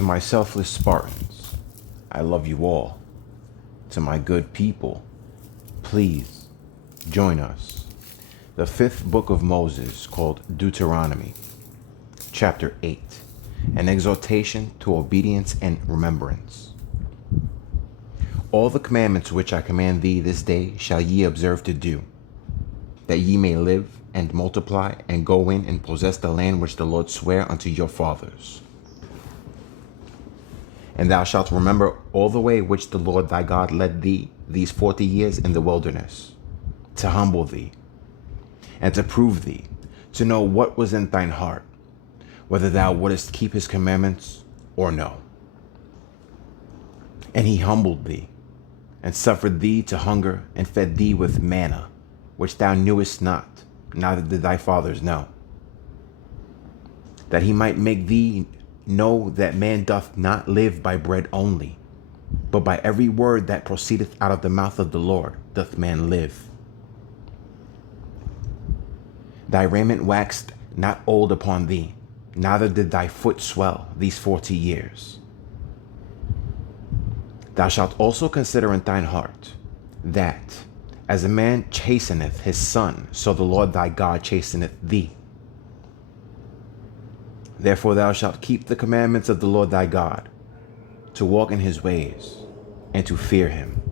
To my selfless Spartans, I love you all. To my good people, please join us. The fifth book of Moses, called Deuteronomy, chapter 8, an exhortation to obedience and remembrance. All the commandments which I command thee this day shall ye observe to do, that ye may live and multiply and go in and possess the land which the Lord sware unto your fathers. And thou shalt remember all the way which the Lord thy God led thee these 40 years in the wilderness, to humble thee, and to prove thee, to know what was in thine heart, whether thou wouldest keep his commandments or no. And he humbled thee, and suffered thee to hunger, and fed thee with manna, which thou knewest not, neither did thy fathers know, that he might make thee know that man doth not live by bread only, but by every word that proceedeth out of the mouth of the Lord doth man live. Thy raiment waxed not old upon thee, neither did thy foot swell these 40 years. Thou shalt also consider in thine heart, that, as a man chasteneth his son, so the Lord thy God chasteneth thee. Therefore thou shalt keep the commandments of the Lord thy God, to walk in his ways, and to fear him.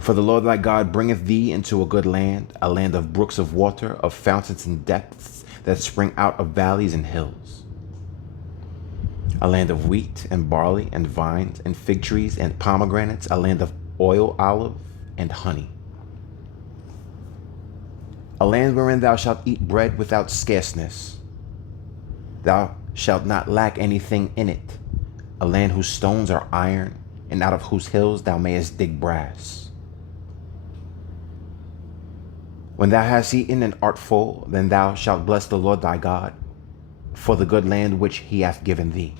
For the Lord thy God bringeth thee into a good land, a land of brooks of water, of fountains and depths that spring out of valleys and hills, a land of wheat and barley and vines and fig trees and pomegranates, a land of oil, olive, and honey, a land wherein thou shalt eat bread without scarceness. Thou shalt not lack anything in it, a land whose stones are iron, and out of whose hills thou mayest dig brass. When thou hast eaten and art full, then thou shalt bless the Lord thy God for the good land which he hath given thee.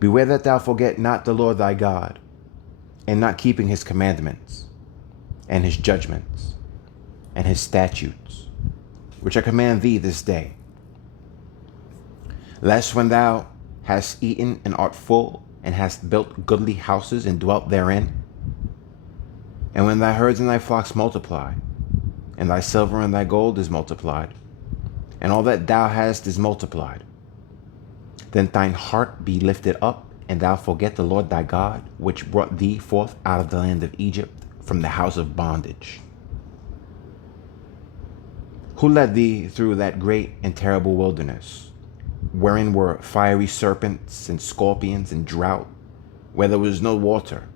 Beware that thou forget not the Lord thy God, in not keeping his commandments, and his judgments, and his statutes, which I command thee this day. Lest when thou hast eaten and art full, and hast built goodly houses and dwelt therein, and when thy herds and thy flocks multiply, and thy silver and thy gold is multiplied, and all that thou hast is multiplied, then thine heart be lifted up, and thou forget the Lord thy God, which brought thee forth out of the land of Egypt, from the house of bondage, who led thee through that great and terrible wilderness, wherein were fiery serpents and scorpions and drought, where there was no water,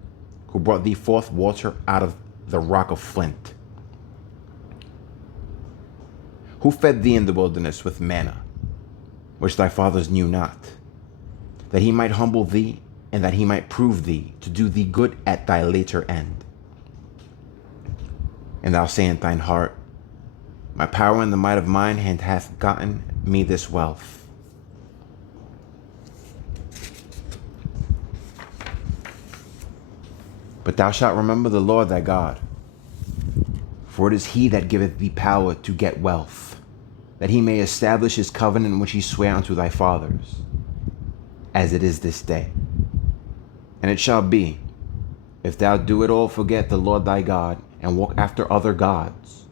who brought thee forth water out of the rock of flint, who fed thee in the wilderness with manna, which thy fathers knew not, that he might humble thee, and that he might prove thee, to do thee good at thy later end. And thou say in thine heart, my power and the might of mine hand hath gotten me this wealth. But thou shalt remember the Lord thy God, for it is he that giveth thee power to get wealth, that he may establish his covenant which he sware unto thy fathers, as it is this day. And it shall be, if thou do at all forget the Lord thy God, and walk after other gods,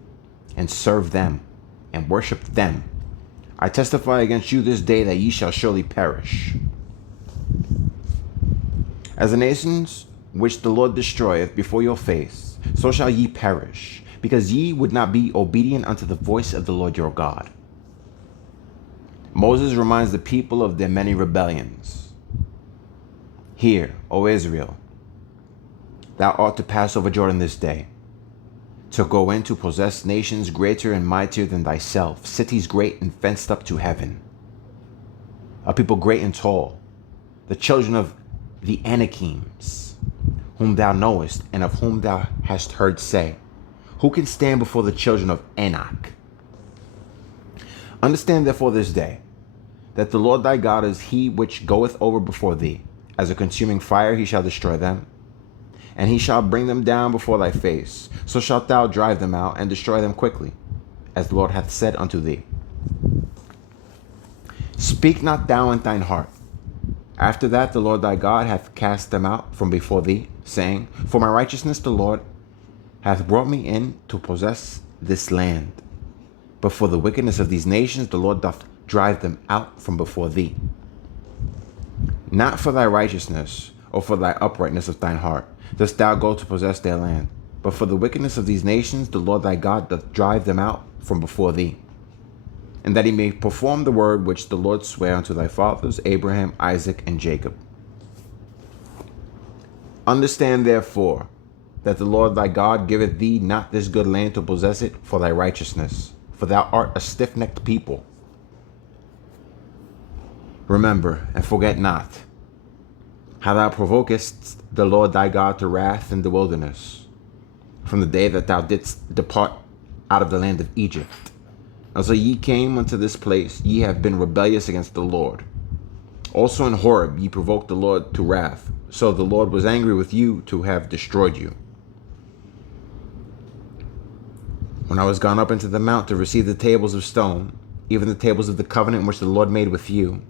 and serve them, and worship them, I testify against you this day that ye shall surely perish. As the nations which the Lord destroyeth before your face, so shall ye perish, because ye would not be obedient unto the voice of the Lord your God. Moses reminds the people of their many rebellions. Hear, O Israel, thou art to pass over Jordan this day, to go in to possess nations greater and mightier than thyself, cities great and fenced up to heaven, a people great and tall, the children of the Anakims, whom thou knowest, and of whom thou hast heard say, who can stand before the children of Anak? Understand therefore this day, that the Lord thy God is he which goeth over before thee. As a consuming fire he shall destroy them, and he shall bring them down before thy face. So shalt thou drive them out, and destroy them quickly, as the Lord hath said unto thee. Speak not thou in thine heart. After that the Lord thy God hath cast them out from before thee, saying, For my righteousness the Lord hath brought me in to possess this land. But for the wickedness of these nations the Lord doth drive them out from before thee. Not for thy righteousness, or for thy uprightness of thine heart, dost thou go to possess their land. But for the wickedness of these nations the Lord thy God doth drive them out from before thee. And that he may perform the word which the Lord sware unto thy fathers, Abraham, Isaac, and Jacob. Understand therefore that the Lord thy God giveth thee not this good land to possess it for thy righteousness, for thou art a stiff-necked people. Remember, and forget not, how thou provokest the Lord thy God to wrath in the wilderness, from the day that thou didst depart out of the land of Egypt. Until ye came unto this place, ye have been rebellious against the Lord. Also in Horeb ye provoked the Lord to wrath, so the Lord was angry with you to have destroyed you. When I was gone up into the mount to receive the tables of stone, even the tables of the covenant which the Lord made with you,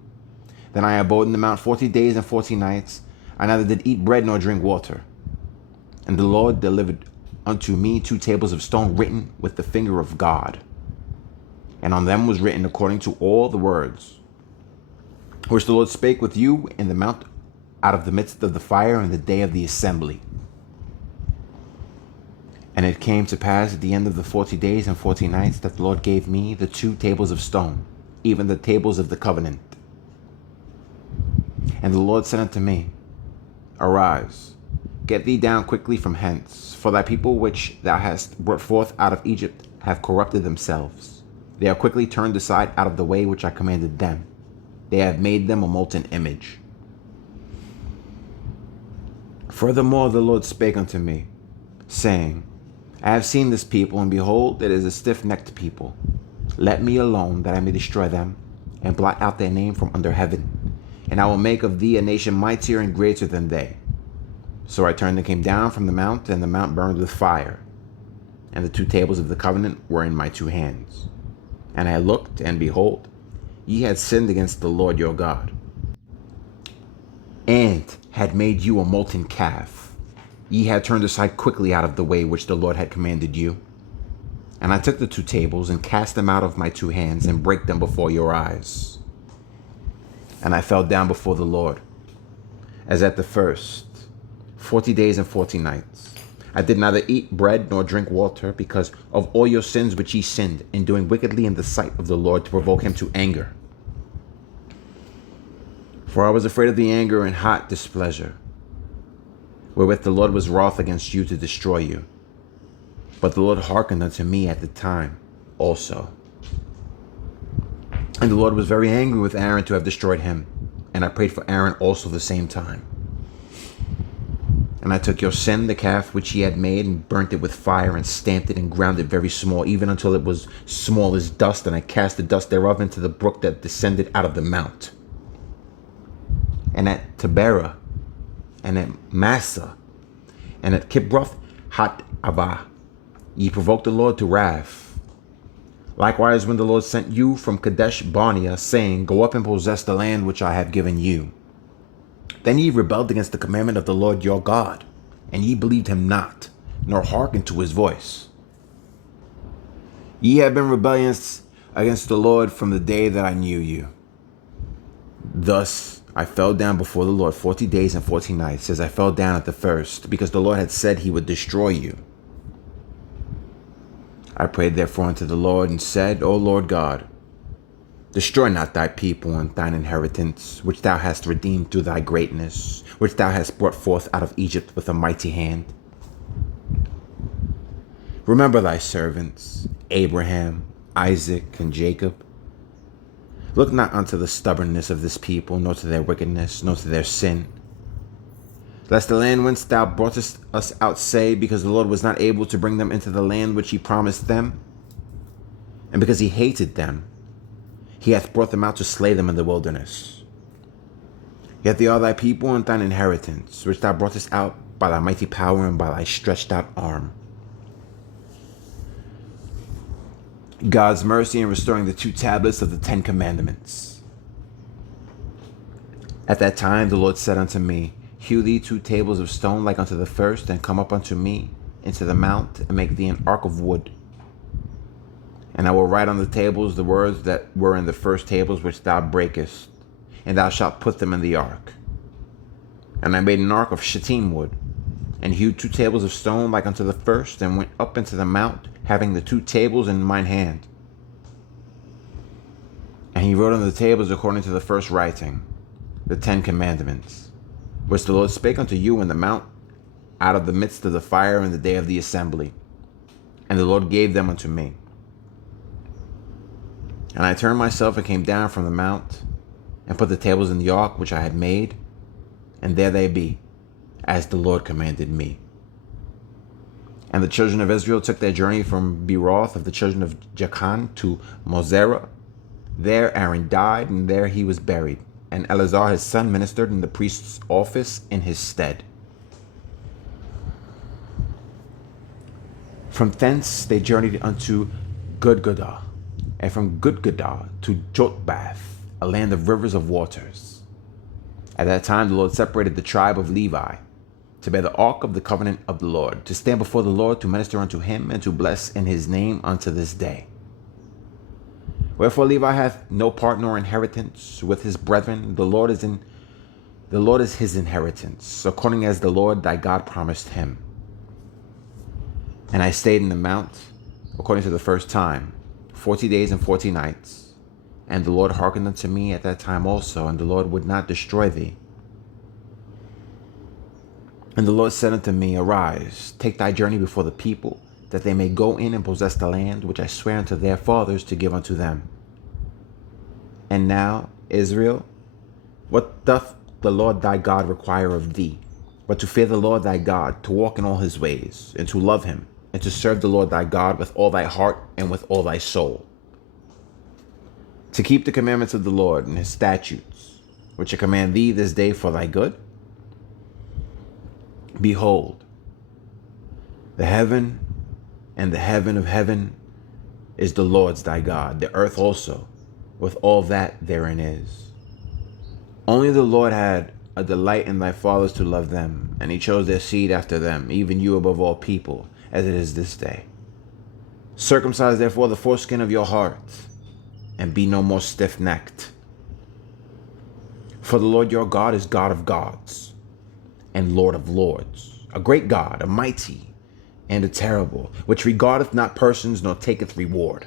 then I abode in the mount 40 days and 40 nights. I neither did eat bread nor drink water. And the Lord delivered unto me 2 tables of stone written with the finger of God. And on them was written according to all the words which the Lord spake with you in the mount out of the midst of the fire in the day of the assembly. And it came to pass at the end of the 40 days and 40 nights that the Lord gave me the 2 tables of stone, even the tables of the covenant. And the Lord said unto me, Arise, get thee down quickly from hence, for thy people which thou hast brought forth out of Egypt have corrupted themselves. They are quickly turned aside out of the way which I commanded them. They have made them a molten image. Furthermore the Lord spake unto me, saying, I have seen this people, and behold, it is a stiff-necked people. Let me alone, that I may destroy them, and blot out their name from under heaven. And I will make of thee a nation mightier and greater than they. So I turned and came down from the mount, and the mount burned with fire. And the 2 tables of the covenant were in my 2 hands. And I looked, and behold, ye had sinned against the Lord your God, and had made you a molten calf. Ye had turned aside quickly out of the way which the Lord had commanded you. And I took the 2 tables, and cast them out of my 2 hands, and brake them before your eyes. And I fell down before the Lord, as at the first, 40 days and 40 nights. I did neither eat bread nor drink water, because of all your sins which ye sinned, in doing wickedly in the sight of the Lord to provoke him to anger. For I was afraid of the anger and hot displeasure, wherewith the Lord was wroth against you to destroy you. But the Lord hearkened unto me at the time also. And the Lord was very angry with Aaron to have destroyed him. And I prayed for Aaron also the same time. And I took your sin, the calf which ye had made, and burnt it with fire, and stamped it, and ground it very small, even until it was small as dust. And I cast the dust thereof into the brook that descended out of the mount. And at Taberah, and at Massa, and at Kibroth Hattaavah, ye provoked the Lord to wrath. Likewise, when the Lord sent you from Kadesh Barnea, saying, Go up and possess the land which I have given you. Then ye rebelled against the commandment of the Lord your God, and ye believed him not, nor hearkened to his voice. Ye have been rebellious against the Lord from the day that I knew you. Thus I fell down before the Lord 40 days and 40 nights, as I fell down at the first, because the Lord had said he would destroy you. I prayed therefore unto the Lord, and said, O Lord God, destroy not thy people and thine inheritance, which thou hast redeemed through thy greatness, which thou hast brought forth out of Egypt with a mighty hand. Remember thy servants, Abraham, Isaac, and Jacob. Look not unto the stubbornness of this people, nor to their wickedness, nor to their sin. Lest the land whence thou broughtest us out say, because the Lord was not able to bring them into the land which he promised them, and because he hated them, he hath brought them out to slay them in the wilderness. Yet they are thy people and thine inheritance, which thou broughtest out by thy mighty power and by thy stretched out arm. God's mercy in restoring the 2 tablets of the 10 Commandments. At that time the Lord said unto me, Hew thee 2 tables of stone like unto the first, and come up unto me into the mount, and make thee an ark of wood. And I will write on the tables the words that were in the first tables which thou breakest, and thou shalt put them in the ark. And I made an ark of shittim wood, and hewed 2 tables of stone like unto the first, and went up into the mount, having the 2 tables in mine hand. And he wrote on the tables according to the first writing, the 10 commandments, which the Lord spake unto you in the mount, out of the midst of the fire in the day of the assembly. And the Lord gave them unto me. And I turned myself and came down from the mount, and put the tables in the ark which I had made, and there they be, as the Lord commanded me. And the children of Israel took their journey from Beeroth of the children of Jachan to Mosera. There Aaron died, and there he was buried, and Eleazar his son ministered in the priest's office in his stead. From thence they journeyed unto Gudgodah, and from Gudgodah to Jotbath, a land of rivers of waters. At that time the Lord separated the tribe of Levi, to bear the ark of the covenant of the Lord, to stand before the Lord, to minister unto him, and to bless in his name unto this day. Wherefore Levi hath no part nor inheritance with his brethren. The Lord is his inheritance, according as the Lord thy God promised him. And I stayed in the mount, according to the first time, 40 days and 40 nights. And the Lord hearkened unto me at that time also, and the Lord would not destroy thee. And the Lord said unto me, Arise, take thy journey before the people, that they may go in and possess the land which I swear unto their fathers to give unto them. And now, Israel, what doth the Lord thy God require of thee, but to fear the Lord thy God, to walk in all his ways, and to love him, and to serve the Lord thy God with all thy heart and with all thy soul, to keep the commandments of the Lord and his statutes, which I command thee this day for thy good? Behold, the heaven and the heaven of heaven is the Lord's thy God, the earth also, with all that therein is. Only the Lord had a delight in thy fathers to love them, and he chose their seed after them, even you above all people, as it is this day. Circumcise therefore the foreskin of your heart, and be no more stiff-necked. For the Lord your God is God of gods, and Lord of lords, a great God, a mighty, and a terrible, which regardeth not persons, nor taketh reward.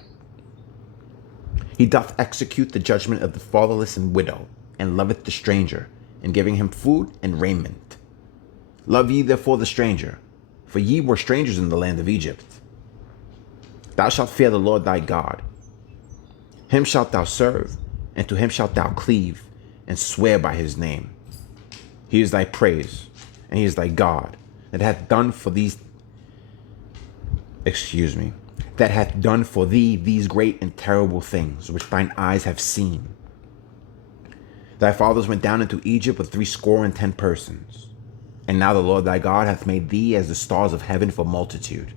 He doth execute the judgment of the fatherless and widow, and loveth the stranger, in giving him food and raiment. Love ye therefore the stranger, for ye were strangers in the land of Egypt. Thou shalt fear the Lord thy God. Him shalt thou serve, and to him shalt thou cleave, and swear by his name. He is thy praise, and he is thy God, that hath done for thee these great and terrible things, which thine eyes have seen. Thy fathers went down into Egypt with 70 persons. And now the Lord thy God hath made thee as the stars of heaven for multitude.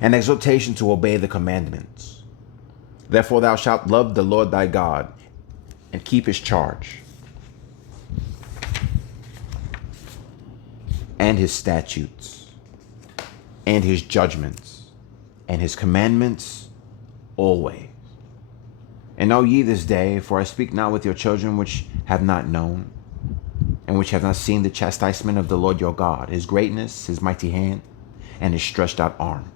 An exhortation to obey the commandments. Therefore thou shalt love the Lord thy God, and keep his charge, and his statutes, and his judgments, and his commandments always. And know ye this day, for I speak not with your children which have not known, and which have not seen the chastisement of the Lord your God, his greatness, his mighty hand, and his stretched out arm,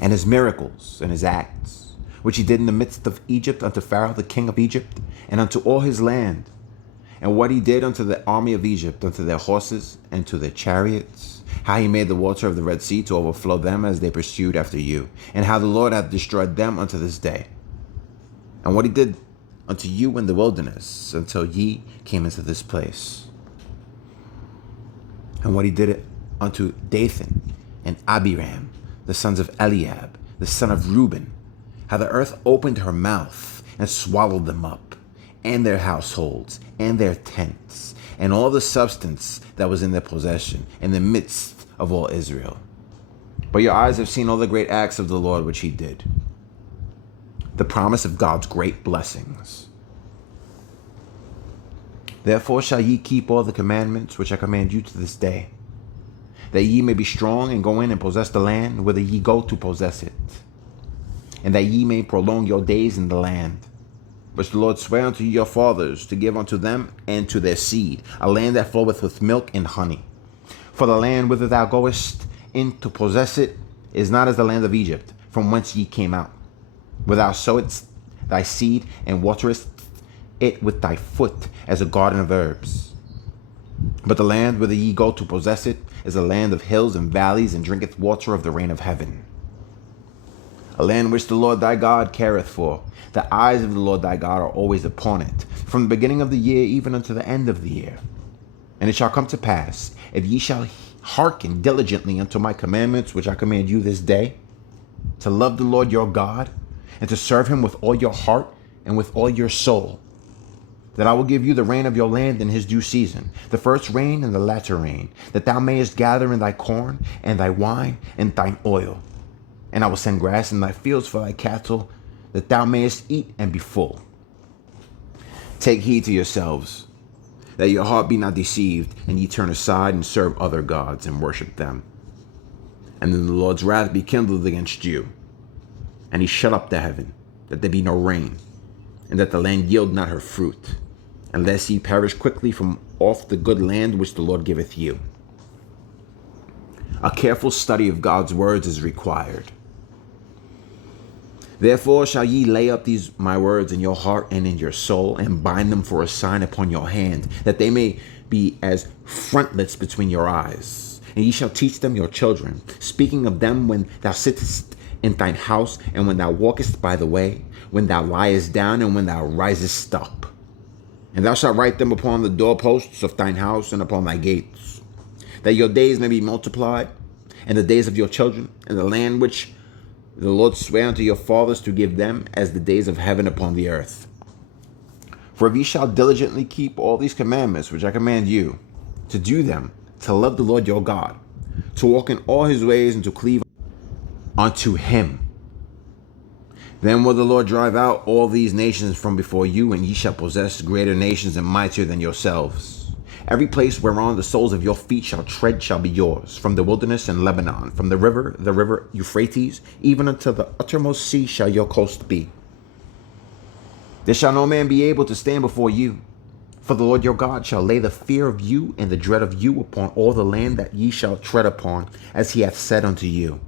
and his miracles and his acts, which he did in the midst of Egypt unto Pharaoh the king of Egypt, and unto all his land, and what he did unto the army of Egypt, unto their horses and to their chariots, how he made the water of the Red Sea to overflow them as they pursued after you, and how the Lord hath destroyed them unto this day, and what he did unto you in the wilderness, until ye came into this place, and what he did unto Dathan and Abiram, the sons of Eliab, the son of Reuben, how the earth opened her mouth and swallowed them up, and their households, and their tents, and all the substance that was in their possession, in the midst of all Israel. But your eyes have seen all the great acts of the Lord which he did, the promise of God's great blessings, Therefore shall ye keep all the commandments which I command you to this day, that ye may be strong and go in and possess the land whither ye go to possess it, and that ye may prolong your days in the land, which the Lord sware unto your fathers to give unto them and to their seed, a land that floweth with milk and honey. For the land whither thou goest in to possess it is not as the land of Egypt, from whence ye came out, where thou sowest thy seed and waterest it with thy foot as a garden of herbs. But the land whither ye go to possess it is a land of hills and valleys, and drinketh water of the rain of heaven. A land which the Lord thy God careth for. The eyes of the Lord thy God are always upon it, from the beginning of the year even unto the end of the year. And it shall come to pass, if ye shall hearken diligently unto my commandments which I command you this day, to love the Lord your God, and to serve him with all your heart and with all your soul, that I will give you the rain of your land in his due season, the first rain and the latter rain, that thou mayest gather in thy corn and thy wine and thine oil. And I will send grass in thy fields for thy cattle, that thou mayest eat and be full. Take heed to yourselves, that your heart be not deceived, and ye turn aside and serve other gods and worship them. And then the Lord's wrath be kindled against you, and he shut up the heaven, that there be no rain, and that the land yield not her fruit, unless ye perish quickly from off the good land which the Lord giveth you. A careful study of God's words is required. Therefore shall ye lay up these my words in your heart and in your soul, and bind them for a sign upon your hand, that they may be as frontlets between your eyes. And ye shall teach them your children, speaking of them when thou sittest in thine house, and when thou walkest by the way, when thou liest down, and when thou risest up. And thou shalt write them upon the doorposts of thine house and upon thy gates, that your days may be multiplied, and the days of your children, and the land which the Lord sware unto your fathers to give them, as the days of heaven upon the earth. For if ye shall diligently keep all these commandments which I command you, to do them, to love the Lord your God, to walk in all his ways, and to cleave unto him, then will the Lord drive out all these nations from before you, and ye shall possess greater nations and mightier than yourselves. Every place whereon the soles of your feet shall tread shall be yours, from the wilderness and Lebanon, from the river Euphrates, even unto the uttermost sea shall your coast be. There shall no man be able to stand before you, for the Lord your God shall lay the fear of you and the dread of you upon all the land that ye shall tread upon, as he hath said unto you.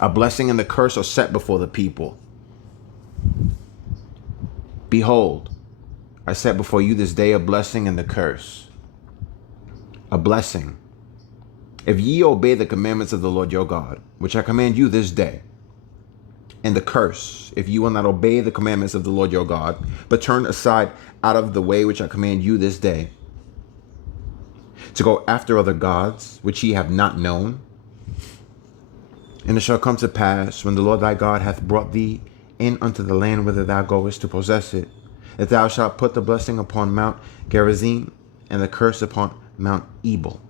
A blessing and a curse are set before the people. Behold, I set before you this day a blessing and a curse. A blessing, if ye obey the commandments of the Lord your God, which I command you this day. And the curse, if ye will not obey the commandments of the Lord your God, but turn aside out of the way which I command you this day, to go after other gods, which ye have not known. And it shall come to pass, when the Lord thy God hath brought thee in unto the land whither thou goest to possess it, that thou shalt put the blessing upon Mount Gerizim, and the curse upon Mount Ebal.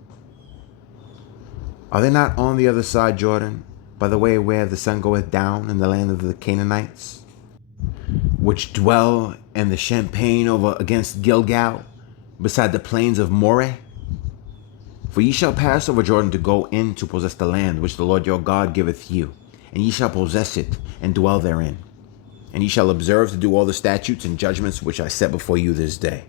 Are they not on the other side Jordan, by the way where the sun goeth down, in the land of the Canaanites, which dwell in the champaign over against Gilgal, beside the plains of Moreh? For ye shall pass over Jordan to go in to possess the land which the Lord your God giveth you, and ye shall possess it and dwell therein. And ye shall observe to do all the statutes and judgments which I set before you this day.